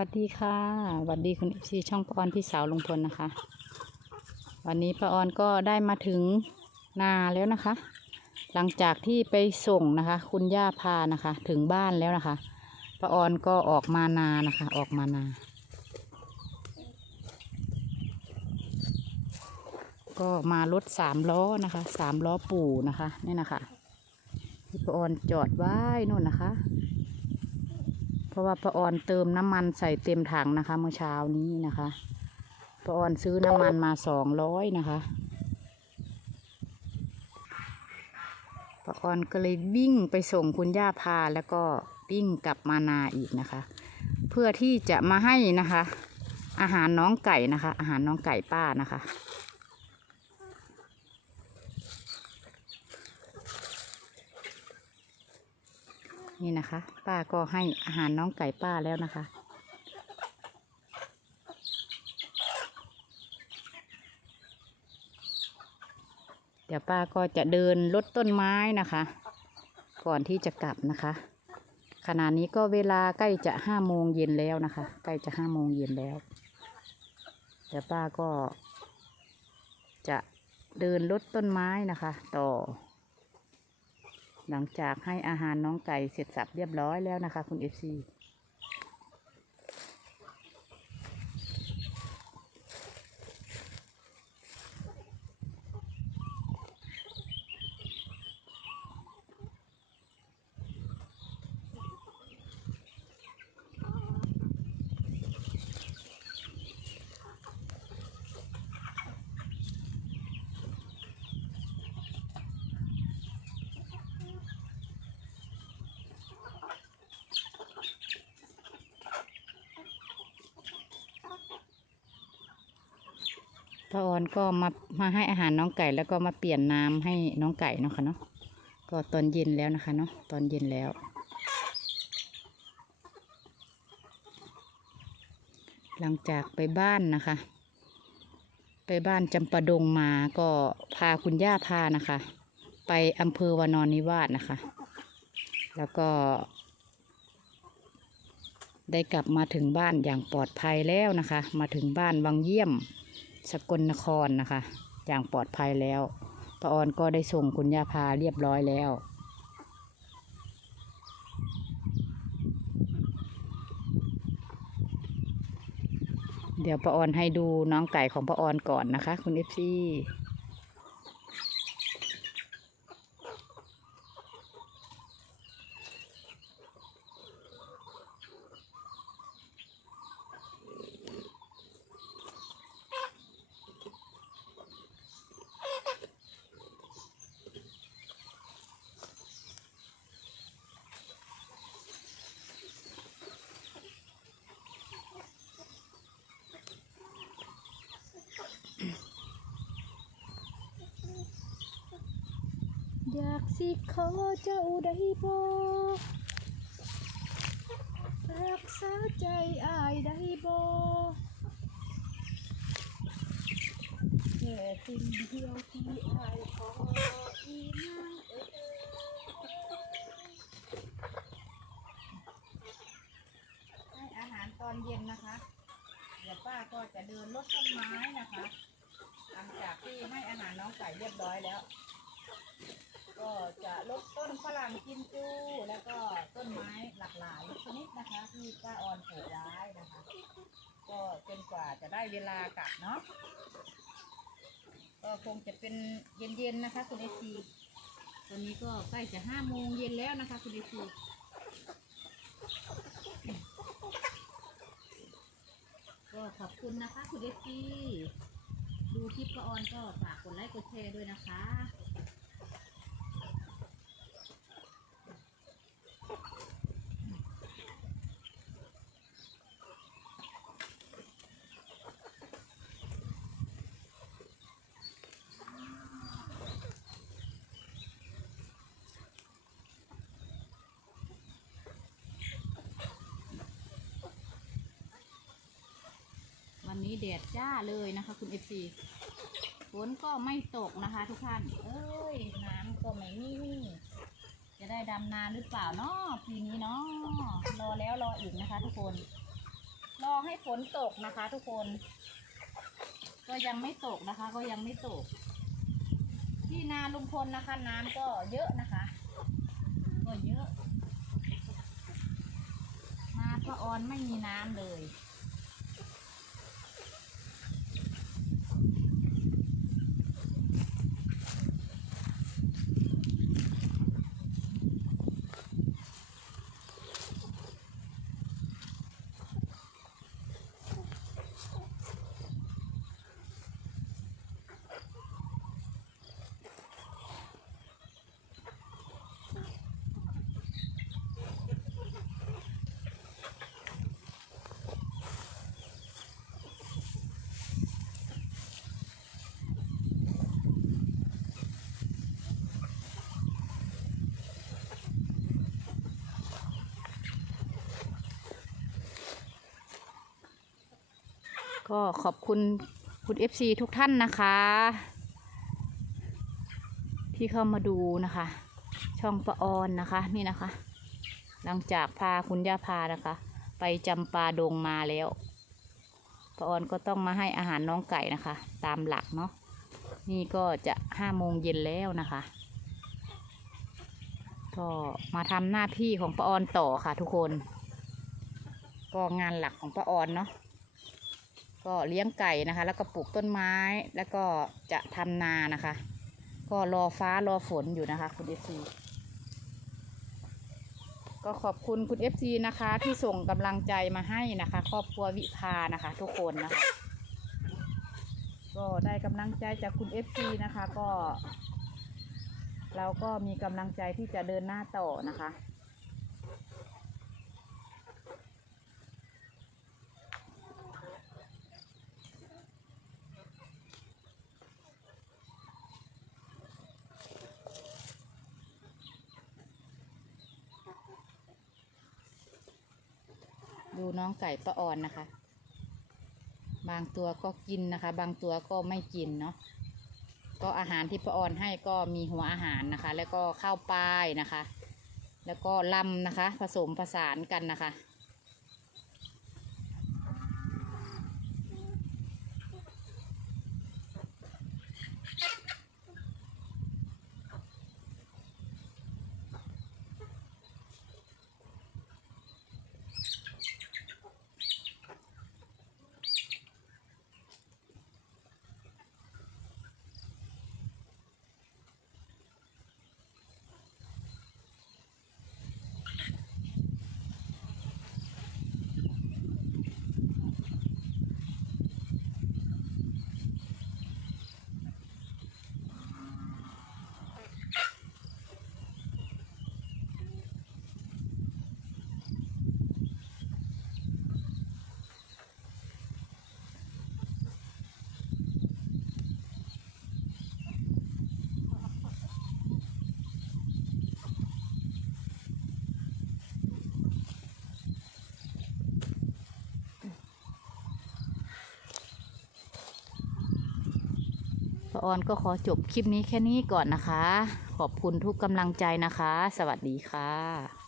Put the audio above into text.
วัสดีค่ะสวัสดีคุณอีซีช่องป้าออนพี่สาวลุงพลนะคะ วันนี้ป้าออนก็ได้มาถึงนาแล้วนะคะ หลังจากที่ไปส่งนะคะ คุณย่าพานะคะ ถึงบ้านแล้วนะคะป้าออนก็ออกมานานะคะ ออกมานา ก็มารถสามล้อนะคะสามล้อปู่นะคะนี่นะคะที่ป้าออนจอดไว้นู่นนะคะ ราะว่าป้าออนเติมน้ำมันใส่เต็มถังนะคะ เมื่อเช้านี้นะคะป้าออนซื้อน้ำมันมาสองร้อยนะคะป้าออนก็เลยวิ่งไปส่งคุณย่าพาแล้วก็วิ่งกลับมานาอีกนะคะ เพื่อที่จะมาให้นะคะ อาหารน้องไก่นะคะ อาหารน้องไก่ป้านะคะ นี่นะคะ ป้าก็ให้อาหารน้องไก่ป้าแล้วนะคะ เดี๋ยวป้าก็จะเดินลดต้นไม้นะคะ ก่อนที่จะกลับนะคะ ขณะนี้ก็เวลาใกล้จะห้าโมงเย็นแล้วนะคะ ใกล้จะห้าโมงเย็นแล้ว เดี๋ยวป้าก็จะเดินลดต้นไม้นะคะ ต่อ หลังจากให้อาหารน้องไก่เสร็จสับเรียบร้อยแล้วนะคะ คุณเอฟซีาออนก็มามาให้อาหารน้องไก่แล้วก็มาเปลี่ยนน้ำให้น้องไก่เนาะค่ะเนาะก็ตอนเย็นแล้วนะคะเนาะตอนเย็นแล้ว หลังจากไปบ้านนะคะ ไปบ้านจำปาดงมาก็พาคุณย่าพานะคะ ไปอำเภอวานอนนิวาสนะคะ แล้วก็ ได้กลับมาถึงบ้านอย่างปลอดภัยแล้วนะคะ มาถึงบ้านวังเยี่ยม สกลนครนะคะ อย่างปลอดภัยแล้วป้าออนก็ได้ส่งคุณย่าพาเรียบร้อยแล้ว เดี๋ยวป้าออนให้ดูน้องไก่ของป้าออนก่อนนะคะ คุณเอฟซี อยากสิขอเจ้าได้บ่รักษาใจอายได้บ่แค่สิ่งเดียวที่อายขออีนางเอ๋ยให้อาหารตอนเย็นนะคะ เดี๋ยวป้าก็จะเดินลดต้นไม้นะคะ หลังจากที่ให้อาหารน้องไก่เรียบร้อยแล้ว ก็จะลดต้นฝรั่งกินจูแล้วก็ต้นไม้หลากหลายชนิดนะคะที่ป้าออนปลูกไว้นะคะ ก็จนกว่าจะได้เวลากลับเนาะก็คงจะเป็นเย็นๆนะคะ คุณเอซีตอนนี้ก็ใกล้จะห้าโมงเย็นแล้วนะคะ คุณเอซีก็ขอบคุณนะคะ คุณเอซีดูคลิปป้าออนก็ฝากกดไลค์กดแชร์ด้วยนะคะ แดดจ้าเลยนะคะ คุณเอฟซีฝนก็ไม่ตกนะคะ ทุกท่าน เอ้ย น้ำก็ไม่มีจะได้ดำนานหรือเปล่าเนาะปีนี้เนาะรอแล้วรออีกนะคะ ทุกคน รอให้ฝนตกนะคะ ทุกคน ก็ยังไม่ตกนะคะ ก็ยังไม่ตก ที่นาลุงพลนะคะ น้ำก็เยอะนะคะ ก็เยอะนาพระออนไม่มีน้ำเลย ก็ขอบคุณคุณ FC ทุกท่านนะคะ ที่เข้ามาดูนะคะ ช่องประออนนะคะนี่นะคะ หลังจากพาคุณย่าพานะคะ ไปจำปาดงมาแล้วประออนก็ต้องมาให้อาหารน้องไก่นะคะ ตามหลักเนาะนี่ก็จะห้าโมงเย็นแล้วนะคะ ก็มาทำหน้าที่ของป้าออนต่อค่ะทุกคน ก็งานหลักของป้าออนเนาะ ก็เลี้ยงไก่นะคะ แล้วก็ปลูกต้นไม้ แล้วก็จะทำนานะคะ ก็รอฟ้ารอฝนอยู่นะคะ คุณเอฟซีก็ขอบคุณคุณเอฟซีนะคะ ที่ส่งกำลังใจมาให้นะคะ ครอบครัววิภานะคะ ทุกคนนะคะ ก็ได้กำลังใจจากคุณเอฟซีนะคะ ก็ เราก็มีกำลังใจที่จะเดินหน้าต่อนะคะ ดูน้องไก่ปลาอ่อนนะคะ บางตัวก็กินนะคะ บางตัวก็ไม่กินเนาะก็อาหารที่ปลาอ่อนให้ก็มีหัวอาหารนะคะ แล้วก็ข้าวปลายนะคะ แล้วก็ลำนะคะ ผสมผสานกันนะคะ ป้าออนก็ขอจบคลิปนี้แค่นี้ก่อนนะคะ ขอบคุณทุกกำลังใจนะคะ สวัสดีค่ะ